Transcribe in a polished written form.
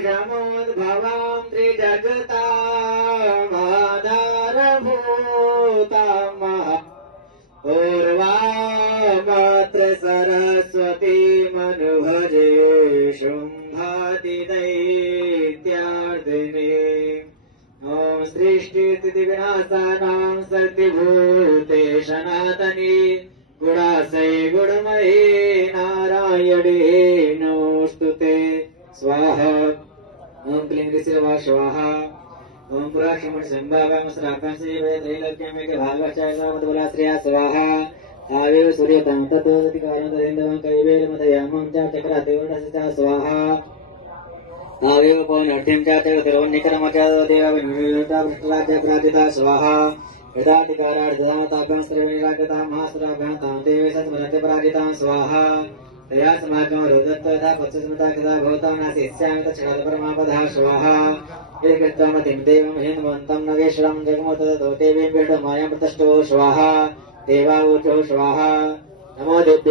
शमोद्भवां त्रिजगतामाधारभूताम् पूर्वामात्र सरस्वतीमनुभजे शुम्भादिदैत्यार्दिने ॐ सृष्टिस्थितिविनाशानां सर्तिभूते सनातनी गुणासै गुणमये नारायणे नमोस्तुते स्वाहा ओम क्लीं ऋषिर्वा स्वाहा ओम पुराक्षमण संभाव्याम श्राकं श्रीवे त्रैलोक्यमेक भागवचाय सामतबला श्रेया स्वाहा आवेव सूर्यतं तत्वसति कालं तदेन्दवं कैवेल मदयामं च चक्रादेवनसचा स्वाहा आवेव पौनर्थिं च चक्रतिरोन्निकरम च देवविनुता पृष्ठराज्य प्राजिता स्वाहा यदाधिकारार्थदाताकं सर्वनिराकृता महासुराभ्यां देवे सत्मनते पराजितां स्वाहा तया समागम रोदत्त तथा पत्सस्मृता कदा भवतां नासिष्यामि तच्छाद परमापदः स्वाहा एककृतमतिं देवं हिन्वन्तं नगेश्वरं जगमोततो देवीं पीठमायां प्रतिष्ठो स्वाहा देवावोचो स्वाहा नमो देव्ये